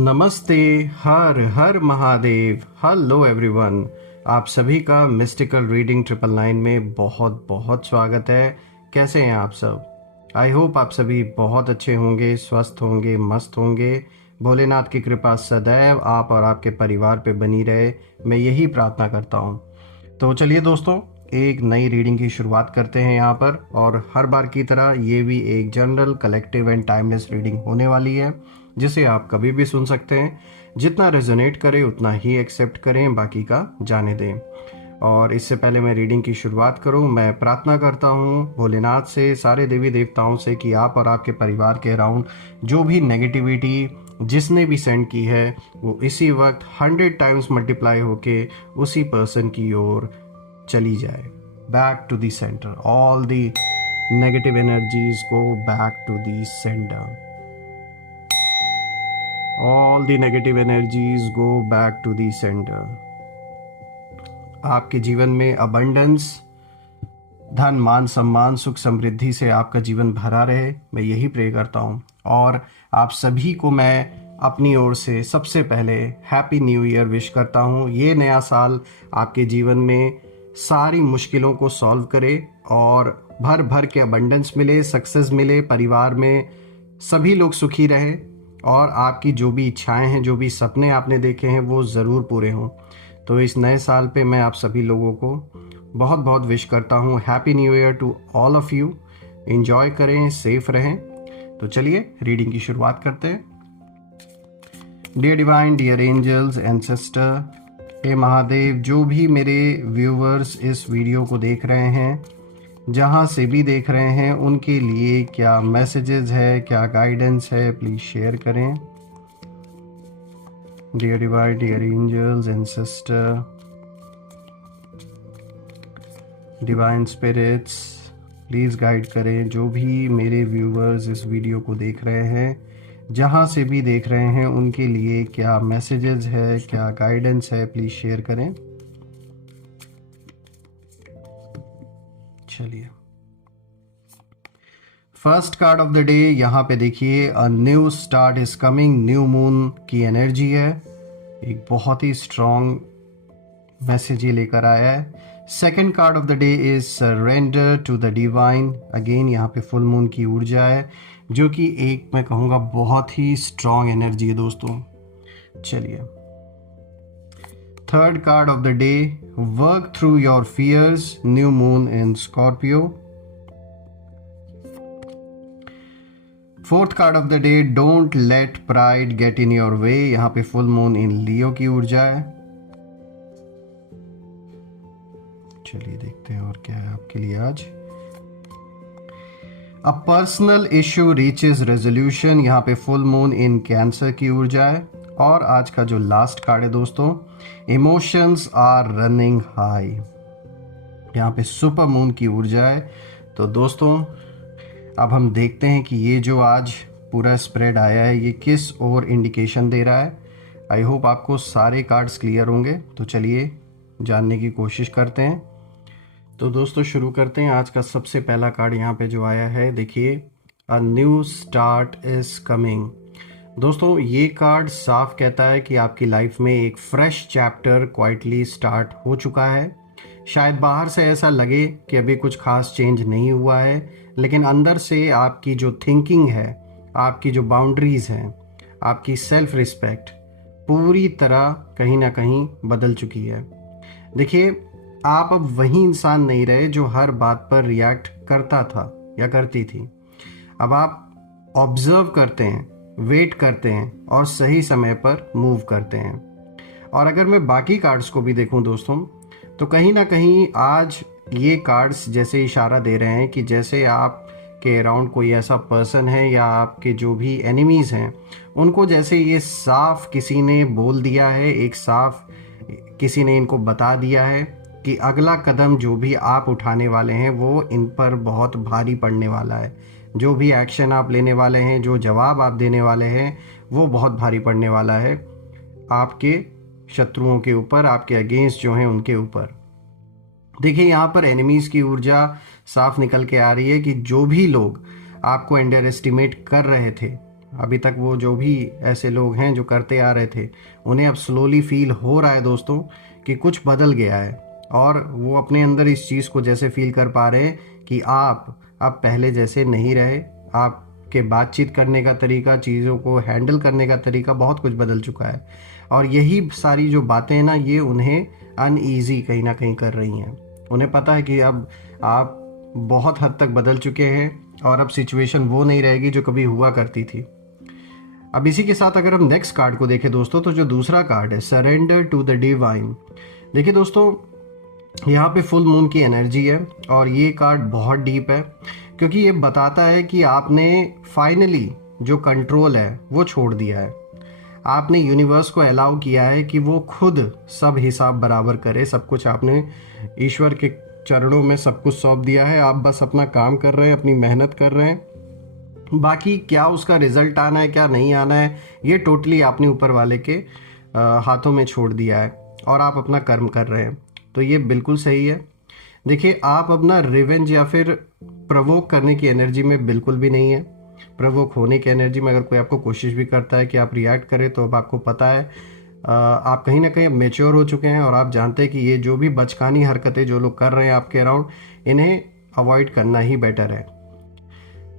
नमस्ते। हर हर Mahadev. Hello everyone, आप सभी का मिस्टिकल रीडिंग 999 में बहुत बहुत स्वागत है। कैसे हैं आप सब? आई होप आप सभी बहुत अच्छे होंगे, स्वस्थ होंगे, मस्त होंगे। भोलेनाथ की कृपा सदैव आप और आपके परिवार पे बनी रहे, मैं यही प्रार्थना करता हूँ। तो चलिए दोस्तों, एक नई रीडिंग की शुरुआत करते हैं यहाँ पर। और हर बार की तरह ये भी एक general, collective and timeless reading होने वाली है, जिसे आप कभी भी सुन सकते हैं। जितना रेजोनेट करे उतना ही एक्सेप्ट करें, बाकी का जाने दें। और इससे पहले मैं रीडिंग की शुरुआत करूं, मैं प्रार्थना करता हूं भोलेनाथ से, सारे देवी देवताओं से कि आप और आपके परिवार के अराउंड जो भी नेगेटिविटी जिसने भी सेंड की है वो इसी वक्त 100 टाइम्स मल्टीप्लाई होके उसी पर्सन की ओर चली जाए। Back to the centre, all the negative energies go back to the centre. All the negative energies go back to the center. आपके जीवन में अबंडेंस, धन, मान, सम्मान, सुख, समृद्धि से आपका जीवन भरा रहे, मैं यही प्रे करता हूँ। और आप सभी को मैं अपनी ओर से सबसे पहले हैप्पी न्यू ईयर विश करता हूँ। ये नया साल आपके जीवन में सारी मुश्किलों को सॉल्व करे और भर भर के अबंडेंस मिले, सक्सेस मिले, परिवार में सभी लोग सुखी रहें और आपकी जो भी इच्छाएं हैं, जो भी सपने आपने देखे हैं, वो ज़रूर पूरे हों। तो इस नए साल पे मैं आप सभी लोगों को बहुत बहुत विश करता हूँ। Happy new year to all of you. Enjoy करें, सेफ रहें। तो चलिए रीडिंग की शुरुआत करते हैं। Dear divine, dear angels, ancestor, हे महादेव, जो भी मेरे व्यूवर्स इस वीडियो को देख रहे हैं, जहाँ से भी देख रहे हैं, उनके लिए क्या मैसेजेस है, क्या गाइडेंस है, प्लीज़ शेयर करें। Dear divine, dear angels, ancestor, divine spirits, please guide करें जो भी मेरे व्यूवर्स इस वीडियो को देख रहे हैं, जहाँ से भी देख रहे हैं, उनके लिए क्या मैसेजेस है, क्या गाइडेंस है, प्लीज़ शेयर करें। चलिए, first card of the day यहाँ पे देखिए, a new start is coming. New moon की एनर्जी है, एक बहुत ही स्ट्रॉन्ग मैसेज ये लेकर आया है। Second card of the day is surrender to the divine. Again यहाँ पे फुल मून की ऊर्जा है, जो कि एक मैं कहूँगा बहुत ही स्ट्रॉन्ग एनर्जी है दोस्तों। चलिए, third card of the day, work through your fears. New moon in Scorpio. Fourth card of the day, don't let pride get in your way. यहाँ पे फुल मून इन लियो की ऊर्जा है। चलिए देखते हैं और क्या है आपके लिए आज। A personal issue reaches resolution. यहाँ पे फुल मून इन कैंसर की ऊर्जा है। और आज का जो लास्ट कार्ड है दोस्तों, इमोशंस आर रनिंग हाई। यहाँ पे सुपर मून की ऊर्जा है। तो दोस्तों, अब हम देखते हैं कि ये जो आज पूरा स्प्रेड आया है, ये किस और इंडिकेशन दे रहा है। आई होप आपको सारे कार्ड्स क्लियर होंगे। तो चलिए जानने की कोशिश करते हैं। तो दोस्तों शुरू करते हैं। आज का सबसे पहला कार्ड यहाँ पे जो आया है, देखिए, a new start is coming. दोस्तों, ये कार्ड साफ कहता है कि आपकी लाइफ में एक फ्रेश चैप्टर क्वाइटली स्टार्ट हो चुका है। शायद बाहर से ऐसा लगे कि अभी कुछ खास चेंज नहीं हुआ है, लेकिन अंदर से आपकी जो थिंकिंग है, आपकी जो बाउंड्रीज़ हैं, आपकी सेल्फ रिस्पेक्ट पूरी तरह कहीं ना कहीं बदल चुकी है। देखिए, आप अब वही इंसान नहीं रहे जो हर बात पर रिएक्ट करता था या करती थी। अब आप ऑब्जर्व करते हैं, वेट करते हैं और सही समय पर मूव करते हैं। और अगर मैं बाकी कार्ड्स को भी देखूं दोस्तों, तो कहीं ना कहीं आज ये कार्ड्स जैसे इशारा दे रहे हैं कि जैसे आप के अराउंड कोई ऐसा पर्सन है या आपके जो भी एनिमीज़ हैं, उनको जैसे ये साफ किसी ने बोल दिया है, एक साफ किसी ने इनको बता दिया है कि अगला कदम जो भी आप उठाने वाले हैं वो इन पर बहुत भारी पड़ने वाला है। जो भी एक्शन आप लेने वाले हैं, जो जवाब आप देने वाले हैं, वो बहुत भारी पड़ने वाला है आपके शत्रुओं के ऊपर, आपके अगेंस्ट जो हैं उनके ऊपर। देखिए, यहाँ पर एनिमीज़ की ऊर्जा साफ निकल के आ रही है कि जो भी लोग आपको अंडर एस्टिमेट कर रहे थे, अभी तक वो जो भी ऐसे लोग हैं जो करते आ रहे थे, उन्हें अब स्लोली फील हो रहा है दोस्तों कि कुछ बदल गया है, और वो अपने अंदर इस चीज़ को जैसे फील कर पा रहे हैं कि आप अब पहले जैसे नहीं रहे। आपके बातचीत करने का तरीका, चीज़ों को हैंडल करने का तरीका बहुत कुछ बदल चुका है, और यही सारी जो बातें हैं ना, ये उन्हें अनईजी कहीं ना कहीं कर रही हैं। उन्हें पता है कि अब आप बहुत हद तक बदल चुके हैं और अब सिचुएशन वो नहीं रहेगी जो कभी हुआ करती थी। अब इसी के साथ अगर हम नेक्स्ट कार्ड को देखें दोस्तों, तो जो दूसरा कार्ड है, सरेंडर टू द डिवाइन। देखिए दोस्तों, यहाँ पे फुल मून की एनर्जी है, और ये कार्ड बहुत डीप है, क्योंकि ये बताता है कि आपने फाइनली जो कंट्रोल है वो छोड़ दिया है। आपने यूनिवर्स को अलाउ किया है कि वो खुद सब हिसाब बराबर करे। सब कुछ आपने ईश्वर के चरणों में सब कुछ सौंप दिया है। आप बस अपना काम कर रहे हैं, अपनी मेहनत कर रहे हैं। बाकी क्या उसका रिजल्ट आना है, क्या नहीं आना है, ये टोटली आपने ऊपर वाले के हाथों में छोड़ दिया है, और आप अपना कर्म कर रहे हैं। तो ये बिल्कुल सही है। देखिए, आप अपना रिवेंज या फिर प्रवोक करने की एनर्जी में बिल्कुल भी नहीं है। प्रवोक होने की एनर्जी में अगर कोई आपको कोशिश भी करता है कि आप रिएक्ट करें, तो अब आपको पता है आप कहीं ना कहीं अब मेच्योर हो चुके हैं, और आप जानते हैं कि ये जो भी बचकानी हरकतें जो लोग कर रहे हैं आपके अराउंड, इन्हें अवॉइड करना ही बेटर है।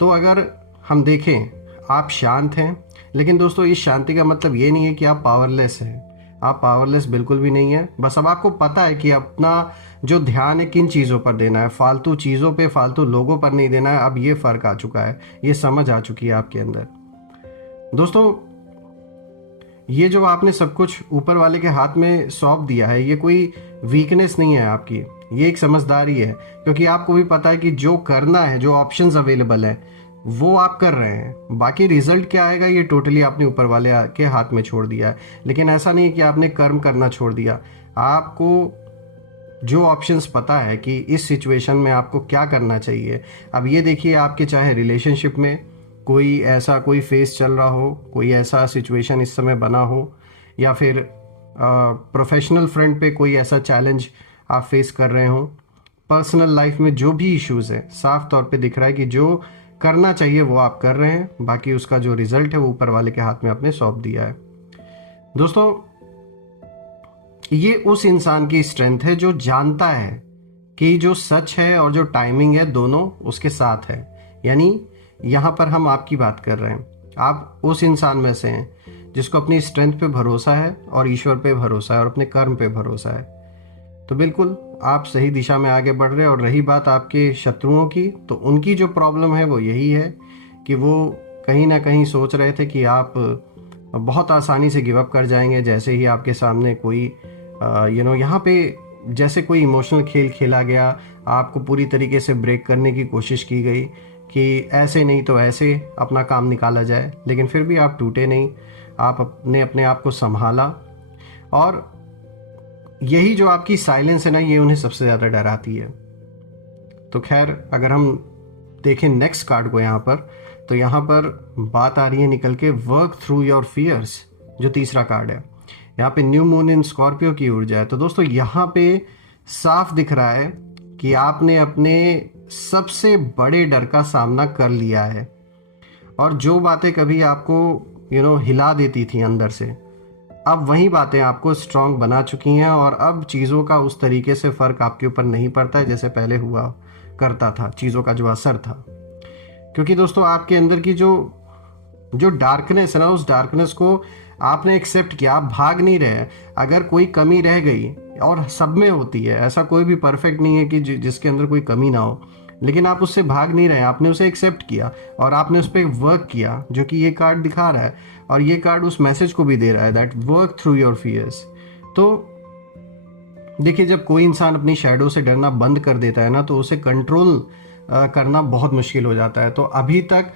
तो अगर हम देखें, आप शांत हैं, लेकिन दोस्तों इस शांति का मतलब ये नहीं है कि आप पावरलेस हैं। आप पावरलेस बिल्कुल भी नहीं है। बस अब आपको पता है कि अपना जो ध्यान है किन चीज़ों पर देना है, फालतू चीज़ों पे, फालतू लोगों पर नहीं देना है। अब ये फ़र्क आ चुका है, ये समझ आ चुकी है आपके अंदर। दोस्तों, ये जो आपने सब कुछ ऊपर वाले के हाथ में सौंप दिया है, ये कोई वीकनेस नहीं है आपकी, ये एक समझदारी है, क्योंकि आपको भी पता है कि जो करना है, जो ऑप्शंस अवेलेबल है, वो आप कर रहे हैं। बाकी रिजल्ट क्या आएगा, ये टोटली आपने ऊपर वाले के हाथ में छोड़ दिया है। लेकिन ऐसा नहीं कि आपने कर्म करना छोड़ दिया। आपको जो ऑप्शंस पता है कि इस सिचुएशन में आपको क्या करना चाहिए। अब ये देखिए, आपके चाहे रिलेशनशिप में कोई ऐसा कोई फेस चल रहा हो, कोई ऐसा सिचुएशन इस समय बना हो, या फिर प्रोफेशनल फ्रंट पे कोई ऐसा चैलेंज आप फेस कर रहे हो, पर्सनल लाइफ में जो भी इश्यूज है, साफ तौर पे दिख रहा है कि जो करना चाहिए वो आप कर रहे हैं। बाकी उसका जो रिजल्ट है वो ऊपर वाले के हाथ में आपने सौंप दिया है। दोस्तों, ये उस इंसान की स्ट्रेंथ है जो जानता है कि जो सच है और जो टाइमिंग है दोनों उसके साथ है। यानी यहाँ पर हम आपकी बात कर रहे हैं। आप उस इंसान में से हैं जिसको अपनी स्ट्रेंथ पे भरोसा है, और ईश्वर पे भरोसा है, और अपने कर्म पे भरोसा है। तो बिल्कुल आप सही दिशा में आगे बढ़ रहे हैं। और रही बात आपके शत्रुओं की, तो उनकी जो प्रॉब्लम है वो यही है कि वो कहीं ना कहीं सोच रहे थे कि आप बहुत आसानी से गिव अप कर जाएंगे जैसे ही आपके सामने कोई यहाँ पे जैसे कोई इमोशनल खेल खेला गया, आपको पूरी तरीके से ब्रेक करने की कोशिश की गई कि ऐसे नहीं तो ऐसे अपना काम निकाला जाए। लेकिन फिर भी आप टूटे नहीं, आप अपने आप को संभाला, और यही जो आपकी साइलेंस है ना, ये उन्हें सबसे ज़्यादा डराती है। तो खैर, अगर हम देखें नेक्स्ट कार्ड को यहाँ पर, तो यहाँ पर बात आ रही है निकल के वर्क थ्रू योर फियर्स, जो तीसरा कार्ड है। यहाँ पे न्यू मून इन स्कॉर्पियो की ऊर्जा है। तो दोस्तों, यहाँ पे साफ दिख रहा है कि आपने अपने सबसे बड़े डर का सामना कर लिया है, और जो बातें कभी आपको हिला देती थी अंदर से, अब वही बातें आपको स्ट्रांग बना चुकी हैं, और अब चीज़ों का उस तरीके से फ़र्क आपके ऊपर नहीं पड़ता है जैसे पहले हुआ करता था, चीज़ों का जो असर था। क्योंकि दोस्तों, आपके अंदर की जो डार्कनेस है ना, उस डार्कनेस को आपने एक्सेप्ट किया। आप भाग नहीं रहे। अगर कोई कमी रह गई, और सब में होती है, ऐसा कोई भी परफेक्ट नहीं है कि जिसके अंदर कोई कमी ना हो, लेकिन आप उससे भाग नहीं रहे, आपने उसे एक्सेप्ट किया और आपने उस पर वर्क किया, जो कि ये कार्ड दिखा रहा है। और ये कार्ड उस मैसेज को भी दे रहा है, that work through your fears. तो देखिए, जब कोई इंसान अपनी शैडो से डरना बंद कर देता है ना, तो उसे कंट्रोल करना बहुत मुश्किल हो जाता है। तो अभी तक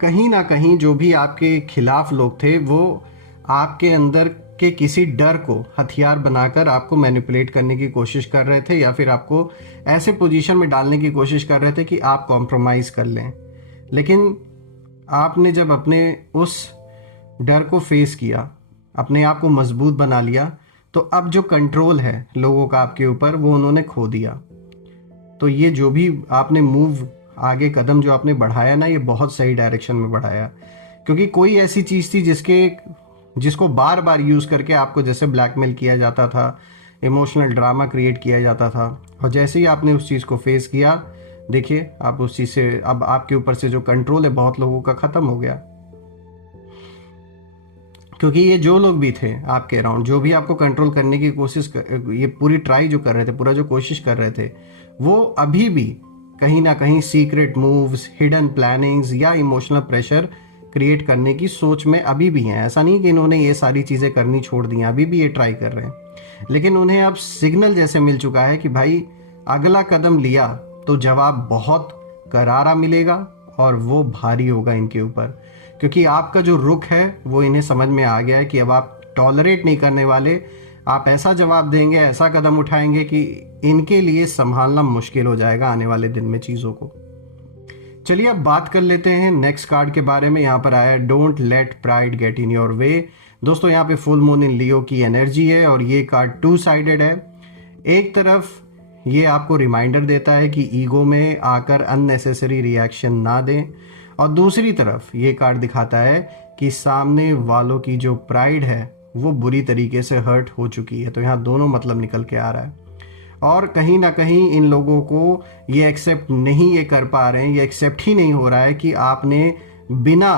कहीं ना कहीं जो भी आपके खिलाफ लोग थे, वो आपके अंदर के किसी डर को हथियार बनाकर आपको मैनिपुलेट करने की कोशिश कर रहे थे, या फिर आपको ऐसे पोजीशन में डालने की कोशिश कर रहे थे कि आप कॉम्प्रोमाइज़ कर लें। लेकिन आपने जब अपने उस डर को फेस किया, अपने आप को मजबूत बना लिया, तो अब जो कंट्रोल है लोगों का आपके ऊपर, वो उन्होंने खो दिया। तो ये जो भी आपने मूव, आगे कदम जो आपने बढ़ाया ना, ये बहुत सही डायरेक्शन में बढ़ाया। क्योंकि कोई ऐसी चीज़ थी जिसको बार बार यूज़ करके आपको जैसे ब्लैकमेल किया जाता था, इमोशनल ड्रामा क्रिएट किया जाता था, और जैसे ही आपने उस चीज़ को फेस किया, देखिए आप उस चीज़ से, अब आपके ऊपर से जो कंट्रोल है बहुत लोगों का ख़त्म हो गया। क्योंकि ये जो लोग भी थे आपके अराउंड, जो भी आपको कंट्रोल करने की कोशिश ये पूरी ट्राई जो कर रहे थे, पूरा जो कोशिश कर रहे थे, वो अभी भी कहीं ना कहीं सीक्रेट मूव्स, हिडन प्लानिंग्स या इमोशनल प्रेशर क्रिएट करने की सोच में अभी भी हैं। ऐसा नहीं कि इन्होंने ये सारी चीज़ें करनी छोड़ दी हैं, अभी भी ये ट्राई कर रहे हैं। लेकिन उन्हें अब सिग्नल जैसे मिल चुका है कि भाई अगला कदम लिया तो जवाब बहुत करारा मिलेगा और वो भारी होगा इनके ऊपर, क्योंकि आपका जो रुख है वो इन्हें समझ में आ गया है कि अब आप टॉलरेट नहीं करने वाले। आप ऐसा जवाब देंगे, ऐसा कदम उठाएंगे कि इनके लिए संभालना मुश्किल हो जाएगा आने वाले दिन में चीज़ों को। चलिए अब बात कर लेते हैं नेक्स्ट कार्ड के बारे में। यहाँ पर आया don't let pride get in your वे। दोस्तों यहाँ पे फुल मून इन लियो की एनर्जी है और ये कार्ड टू साइडेड है। एक तरफ ये आपको रिमाइंडर देता है कि ईगो में आकर अननेसेसरी रिएक्शन ना दें, और दूसरी तरफ ये कार्ड दिखाता है कि सामने वालों की जो प्राइड है वो बुरी तरीके से हर्ट हो चुकी है। तो यहाँ दोनों मतलब निकल के आ रहा है, और कहीं ना कहीं इन लोगों को ये एक्सेप्ट नहीं ये कर पा रहे हैं, ये एक्सेप्ट ही नहीं हो रहा है कि आपने बिना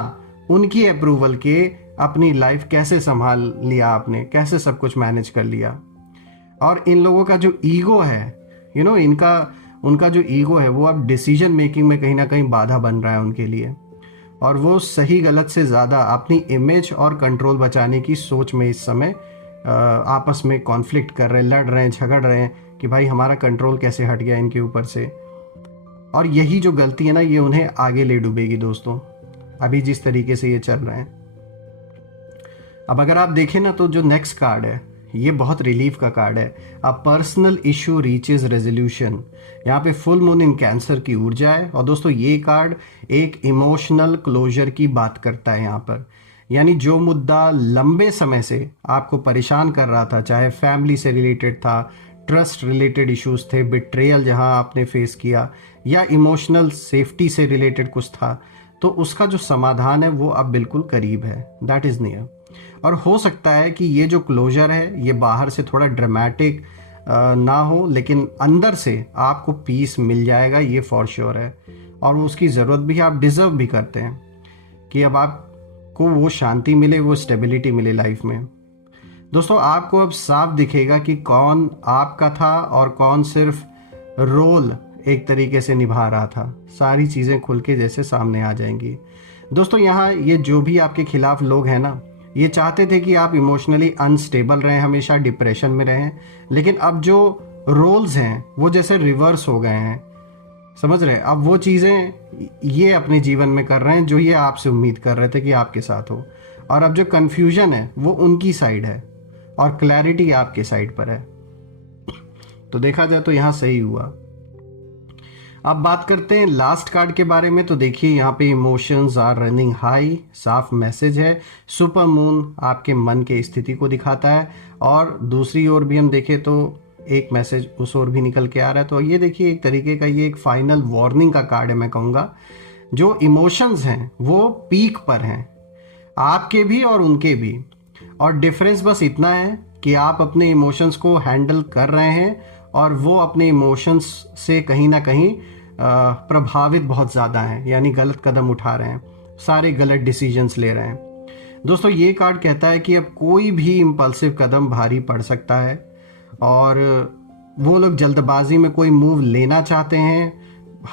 उनकी अप्रूवल के अपनी लाइफ कैसे संभाल लिया, आपने कैसे सब कुछ मैनेज कर लिया। और इन लोगों का जो ईगो है, उनका जो ईगो है वो अब डिसीजन मेकिंग में कहीं ना कहीं बाधा बन रहा है उनके लिए, और वो सही गलत से ज़्यादा अपनी इमेज और कंट्रोल बचाने की सोच में इस समय आपस में कॉन्फ्लिक्ट कर रहे हैं, लड़ रहे हैं, झगड़ रहे हैं कि भाई हमारा कंट्रोल कैसे हट गया इनके ऊपर से। और यही जो गलती है ना, ये उन्हें आगे ले डूबेगी दोस्तों, अभी जिस तरीके से ये चल रहे हैं। अब अगर आप देखें ना, तो जो नेक्स्ट कार्ड है ये बहुत रिलीफ का कार्ड है। A personal issue reaches resolution. यहाँ पे फुल मून इन कैंसर की ऊर्जा है, और दोस्तों ये कार्ड एक इमोशनल क्लोजर की बात करता है यहाँ पर। यानी जो मुद्दा लंबे समय से आपको परेशान कर रहा था, चाहे फैमिली से रिलेटेड था, ट्रस्ट रिलेटेड इश्यूज थे, बिट्रेयल जहाँ आपने फेस किया, या इमोशनल सेफ्टी से रिलेटेड कुछ था, तो उसका जो समाधान है वो अब बिल्कुल करीब है, दैट इज़ नियर। और हो सकता है कि ये जो क्लोजर है ये बाहर से थोड़ा ड्रामेटिक ना हो, लेकिन अंदर से आपको पीस मिल जाएगा, ये फॉर श्योर है। और उसकी ज़रूरत भी, आप डिज़र्व भी करते हैं कि अब आपको वो शांति मिले, वो स्टेबिलिटी मिले लाइफ में। दोस्तों आपको अब साफ दिखेगा कि कौन आपका था और कौन सिर्फ रोल एक तरीके से निभा रहा था। सारी चीज़ें खुल के जैसे सामने आ जाएंगी। दोस्तों यहाँ ये जो भी आपके खिलाफ लोग हैं ना, ये चाहते थे कि आप इमोशनली अनस्टेबल रहें, हमेशा डिप्रेशन में रहें, लेकिन अब जो रोल्स हैं वो जैसे रिवर्स हो गए हैं, समझ रहे हैं। अब वो चीज़ें ये अपने जीवन में कर रहे हैं जो ये आपसे उम्मीद कर रहे थे कि आपके साथ हो, और अब जो कन्फ्यूजन है वो उनकी साइड है और क्लैरिटी आपके साइड पर है। तो देखा जाए तो यहाँ सही हुआ। अब बात करते हैं लास्ट कार्ड के बारे में। तो देखिए यहाँ पे इमोशंस आर रनिंग हाई, साफ मैसेज है। सुपर मून आपके मन के स्थिति को दिखाता है, और दूसरी ओर भी हम देखें तो एक मैसेज उस ओर भी निकल के आ रहा है। तो ये देखिए एक तरीके का ये एक फाइनल वार्निंग का कार्ड है, मैं कहूँगा। जो इमोशंस हैं वो पीक पर हैं, आपके भी और उनके भी, और डिफरेंस बस इतना है कि आप अपने इमोशंस को हैंडल कर रहे हैं और वो अपने इमोशंस से कहीं ना कहीं प्रभावित बहुत ज़्यादा हैं, यानी गलत कदम उठा रहे हैं, सारे गलत डिसीजंस ले रहे हैं। दोस्तों ये कार्ड कहता है कि अब कोई भी इम्पल्सिव कदम भारी पड़ सकता है, और वो लोग जल्दबाजी में कोई मूव लेना चाहते हैं,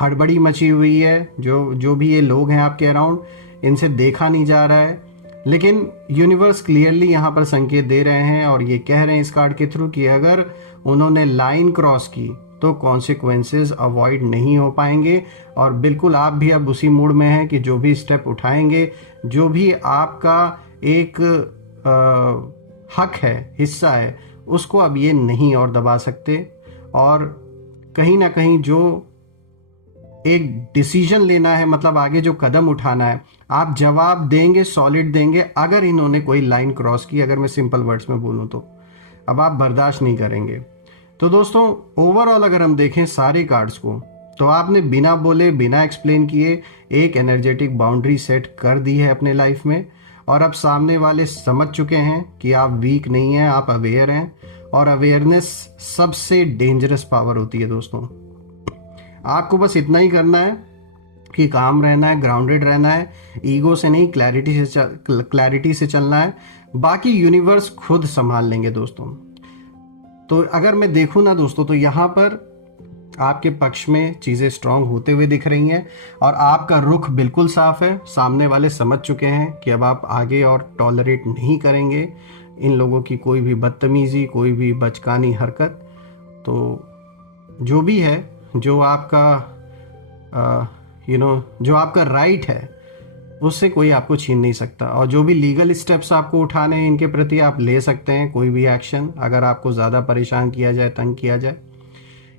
हड़बड़ी मची हुई है। जो भी ये लोग हैं आपके अराउंड, इनसे देखा नहीं जा रहा है, लेकिन यूनिवर्स क्लियरली यहाँ पर संकेत दे रहे हैं और ये कह रहे हैं इस कार्ड के थ्रू कि अगर उन्होंने लाइन क्रॉस की तो कॉन्सिक्वेंसेस अवॉइड नहीं हो पाएंगे। और बिल्कुल आप भी अब उसी मूड में हैं कि जो भी स्टेप उठाएंगे, जो भी आपका एक हक है, हिस्सा है, उसको अब ये नहीं और दबा सकते। और कहीं ना कहीं जो एक डिसीजन लेना है, मतलब आगे जो कदम उठाना है, आप जवाब देंगे, सॉलिड देंगे। अगर इन्होंने कोई लाइन क्रॉस की, अगर मैं सिंपल वर्ड्स में बोलूँ तो अब आप बर्दाश्त नहीं करेंगे। तो दोस्तों ओवरऑल अगर हम देखें सारे कार्ड्स को, तो आपने बिना बोले, बिना एक्सप्लेन किए एक एनर्जेटिक बाउंड्री सेट कर दी है अपने लाइफ में, और अब सामने वाले समझ चुके हैं कि आप वीक नहीं हैं, आप अवेयर हैं। और अवेयरनेस सबसे डेंजरस पावर होती है दोस्तों। आपको बस इतना ही करना है कि काम रहना है, ग्राउंडेड रहना है, ईगो से नहीं, क्लैरिटी से चलना है। बाकी यूनिवर्स खुद संभाल लेंगे दोस्तों। तो अगर मैं देखूँ ना दोस्तों, तो यहाँ पर आपके पक्ष में चीज़ें स्ट्रांग होते हुए दिख रही हैं, और आपका रुख बिल्कुल साफ है। सामने वाले समझ चुके हैं कि अब आप आगे और टॉलरेट नहीं करेंगे इन लोगों की कोई भी बदतमीज़ी, कोई भी बचकानी हरकत। तो जो भी है, जो आपका जो आपका राइट है, उससे कोई आपको छीन नहीं सकता। और जो भी लीगल स्टेप्स आपको उठाने हैं इनके प्रति, आप ले सकते हैं कोई भी एक्शन, अगर आपको ज़्यादा परेशान किया जाए, तंग किया जाए।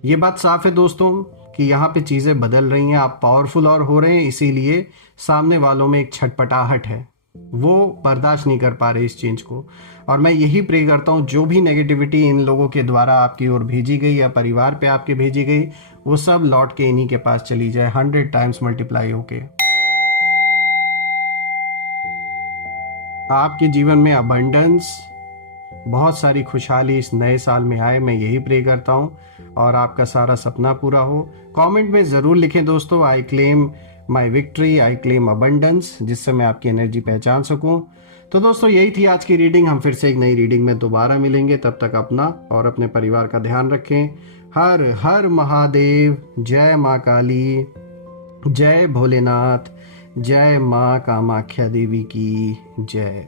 ये बात साफ है दोस्तों कि यहाँ पे चीज़ें बदल रही हैं, आप पावरफुल और हो रहे हैं, इसीलिए सामने वालों में एक छटपटाहट है, वो बर्दाश्त नहीं कर पा रहे इस चेंज को। और मैं यही प्रे करता हूँ, जो भी नेगेटिविटी इन लोगों के द्वारा आपकी ओर भेजी गई या परिवार पे आपके भेजी गई, वो सब लौट के इन्हीं के पास चली जाए 100 टाइम्स मल्टीप्लाई होके। आपके जीवन में अबंडेंस, बहुत सारी खुशहाली इस नए साल में आए, मैं यही प्रे करता हूँ, और आपका सारा सपना पूरा हो। कमेंट में ज़रूर लिखें दोस्तों, I claim my victory, I claim abundance, जिससे मैं आपकी एनर्जी पहचान सकूं। तो दोस्तों यही थी आज की रीडिंग। हम फिर से एक नई रीडिंग में दोबारा मिलेंगे। तब तक अपना और अपने परिवार का ध्यान रखें। हर हर महादेव। जय माँ काली, जय भोलेनाथ, जय माँ कामाख्या देवी की जय।